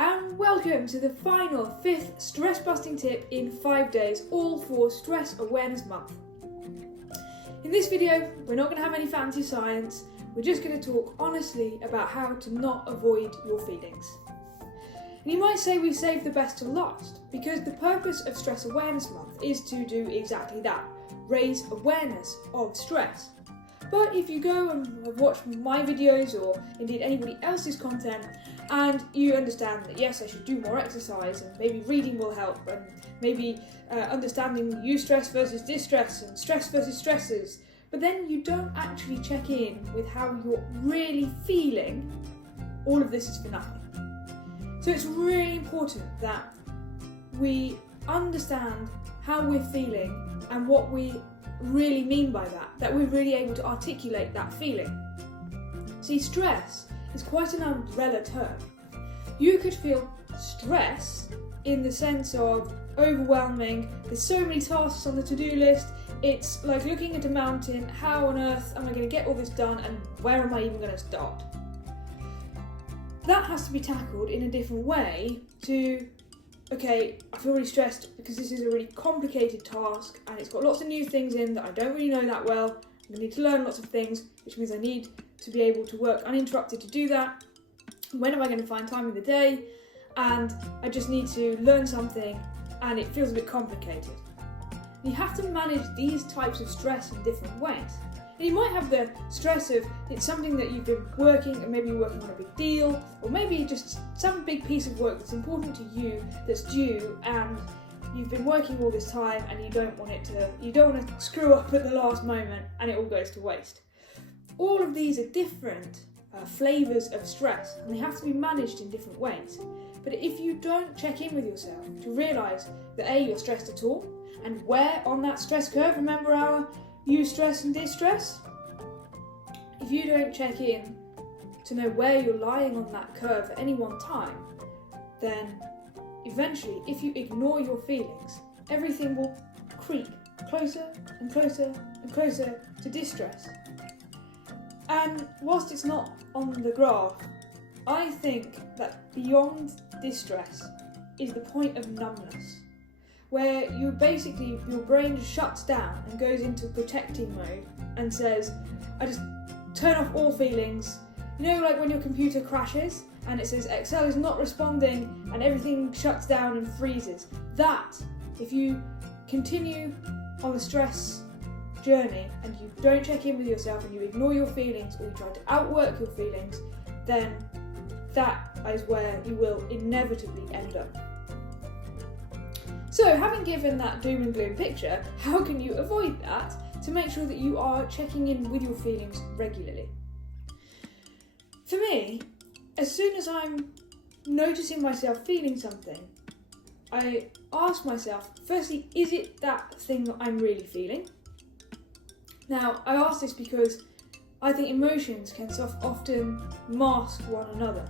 and welcome to the final 5th stress busting tip in 5 days, all for Stress Awareness Month. In this video, we're not going to have any fancy science, we're just going to talk honestly about how to not avoid your feelings. And you might say we saved the best to last, because the purpose of Stress Awareness Month is to do exactly that, raise awareness of stress. But if you go and watch my videos or indeed anybody else's content and you understand that yes, I should do more exercise and maybe reading will help and maybe understanding eustress versus distress and stress versus stressors, but then you don't actually check in with how you're really feeling, all of this is for nothing. So it's really important that we understand how we're feeling and what we really mean by that we're really able to articulate that feeling. See, stress is quite an umbrella term. You could feel stress in the sense of overwhelming, there's so many tasks on the to-do list, it's like looking at a mountain, how on earth am I going to get all this done and where am I even going to start? That has to be tackled in a different way to, okay, I feel really stressed because this is a really complicated task and it's got lots of new things in that I don't really know that well. I need to learn lots of things, which means I need to be able to work uninterrupted to do that. When am I going to find time in the day? And I just need to learn something and it feels a bit complicated. You have to manage these types of stress in different ways. And you might have the stress of it's something that you've been working, and maybe you're working on a big deal, or maybe just some big piece of work that's important to you that's due, and you've been working all this time and you don't want to screw up at the last moment and it all goes to waste. All of these are different flavours of stress and they have to be managed in different ways. But if you don't check in with yourself to realise that A, you're stressed at all, and where on that stress curve, remember our eustress and distress? If you don't check in to know where you're lying on that curve at any one time, then eventually, if you ignore your feelings, everything will creep closer and closer and closer to distress. And whilst it's not on the graph, I think that beyond distress is the point of numbness, where your brain just shuts down and goes into protecting mode and says, I just turn off all feelings. You know, like when your computer crashes and it says Excel is not responding and everything shuts down and freezes. That, if you continue on the stress journey and you don't check in with yourself and you ignore your feelings or you try to outwork your feelings, then that is where you will inevitably end up. So, having given that doom and gloom picture, how can you avoid that to make sure that you are checking in with your feelings regularly? For me, as soon as I'm noticing myself feeling something, I ask myself, firstly, is it that thing that I'm really feeling? Now, I ask this because I think emotions can often mask one another.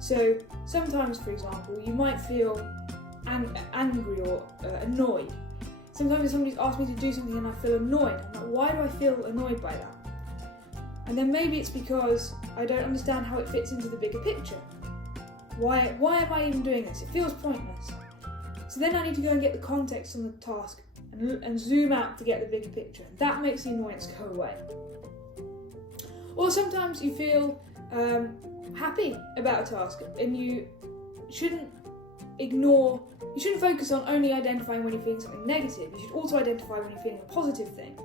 So, sometimes, for example, you might feel angry or annoyed. Sometimes if somebody's asked me to do something and I feel annoyed, I'm like, why do I feel annoyed by that? And then maybe it's because I don't understand how it fits into the bigger picture. Why am I even doing this? It feels pointless. So then I need to go and get the context on the task and zoom out to get the bigger picture. That makes the annoyance go away. Or sometimes you feel happy about a task and you shouldn't focus on only identifying when you're feeling something negative. You should also identify when you're feeling a positive thing.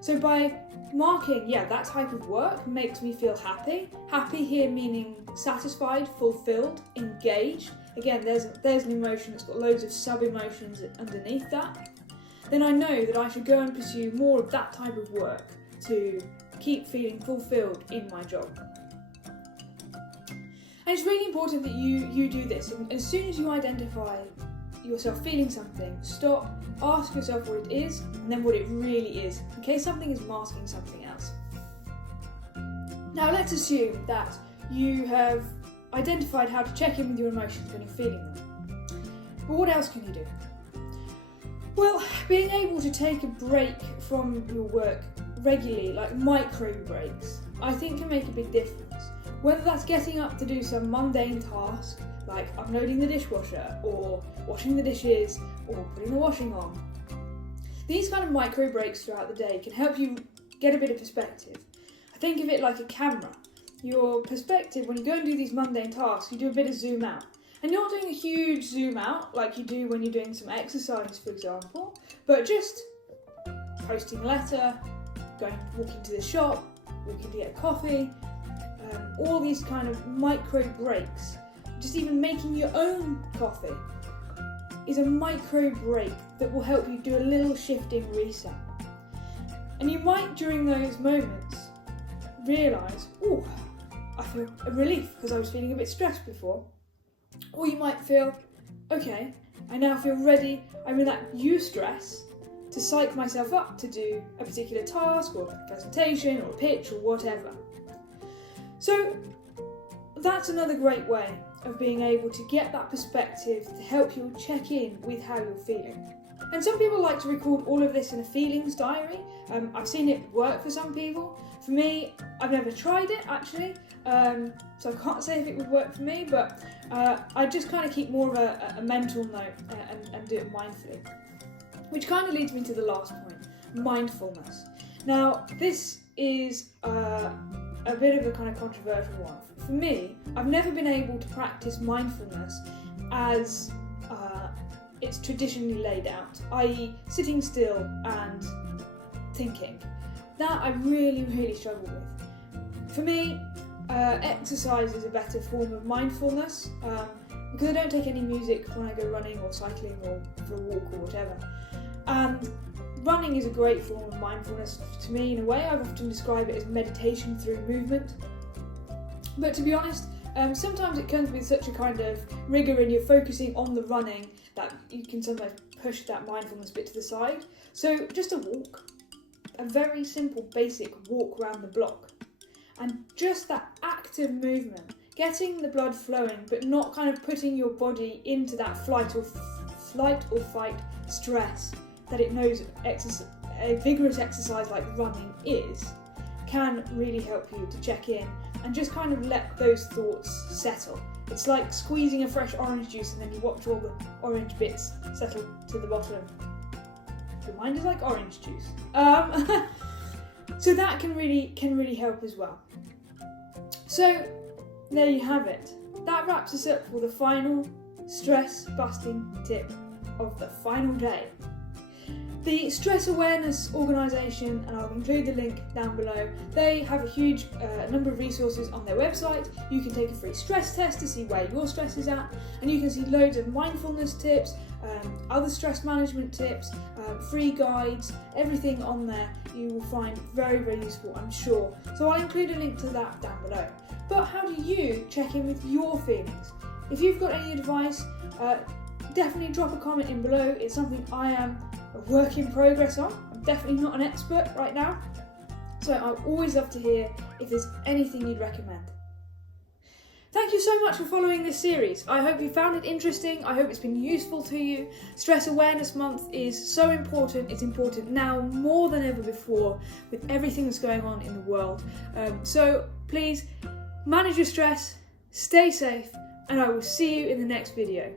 So by marking, that type of work makes me feel happy. Happy here meaning satisfied, fulfilled, engaged. Again, there's an emotion that's got loads of sub-emotions underneath that. Then I know that I should go and pursue more of that type of work to keep feeling fulfilled in my job. And it's really important that you do this. And as soon as you identify yourself feeling something, stop, ask yourself what it is, and then what it really is, in case something is masking something else. Now let's assume that you have identified how to check in with your emotions when you're feeling them. But what else can you do? Well, being able to take a break from your work regularly, like micro breaks, I think can make a big difference. Whether that's getting up to do some mundane task like unloading the dishwasher or washing the dishes or putting the washing on. These kind of micro breaks throughout the day can help you get a bit of perspective. I think of it like a camera. Your perspective, when you go and do these mundane tasks, you do a bit of zoom out. And you're not doing a huge zoom out like you do when you're doing some exercise, for example, but just posting a letter, walking to the shop, walking to get coffee, all these kind of micro breaks. Just even making your own coffee is a micro break that will help you do a little shifting reset. And you might, during those moments, realise, oh, I feel a relief because I was feeling a bit stressed before. Or you might feel, okay, I now feel ready, I'm in that eustress to psych myself up to do a particular task or a presentation or a pitch or whatever. So that's another great way of being able to get that perspective to help you check in with how you're feeling. And some people like to record all of this in a feelings diary. I've seen it work for some people. For me, I've never tried it actually, so I can't say if it would work for me, but I just kind of keep more of a mental note and do it mindfully. Which kind of leads me to the last point, mindfulness. Now, this is a bit of a kind of controversial one. For me, I've never been able to practice mindfulness as it's traditionally laid out, i.e. sitting still and thinking. That I really, really struggle with. For me, exercise is a better form of mindfulness because I don't take any music when I go running or cycling or for a walk or whatever. And running is a great form of mindfulness to me in a way. I've often described it as meditation through movement. But to be honest, sometimes it comes with such a kind of rigour and you're focusing on the running that you can sometimes push that mindfulness bit to the side. So just a walk, a very simple basic walk around the block. And just that active movement, getting the blood flowing but not kind of putting your body into that flight or fight stress that it knows a vigorous exercise like running is, can really help you to check in and just kind of let those thoughts settle. It's like squeezing a fresh orange juice and then you watch all the orange bits settle to the bottom. Your mind is like orange juice. So that can really help as well. So there you have it. That wraps us up for the final stress busting tip of the final day. The Stress Awareness organisation, and I'll include the link down below, they have a huge number of resources on their website. You can take a free stress test to see where your stress is at, and you can see loads of mindfulness tips, other stress management tips, free guides, everything on there you will find very, very useful, I'm sure. So I'll include a link to that down below. But how do you check in with your feelings? If you've got any advice, definitely drop a comment in below. It's something I am a work in progress on. I'm definitely not an expert right now, so I'd always love to hear if there's anything you'd recommend. Thank you so much for following this series. I hope you found it interesting. I hope it's been useful to you. Stress Awareness Month is so important. It's important now more than ever before with everything that's going on in the world. So please manage your stress, stay safe, and I will see you in the next video.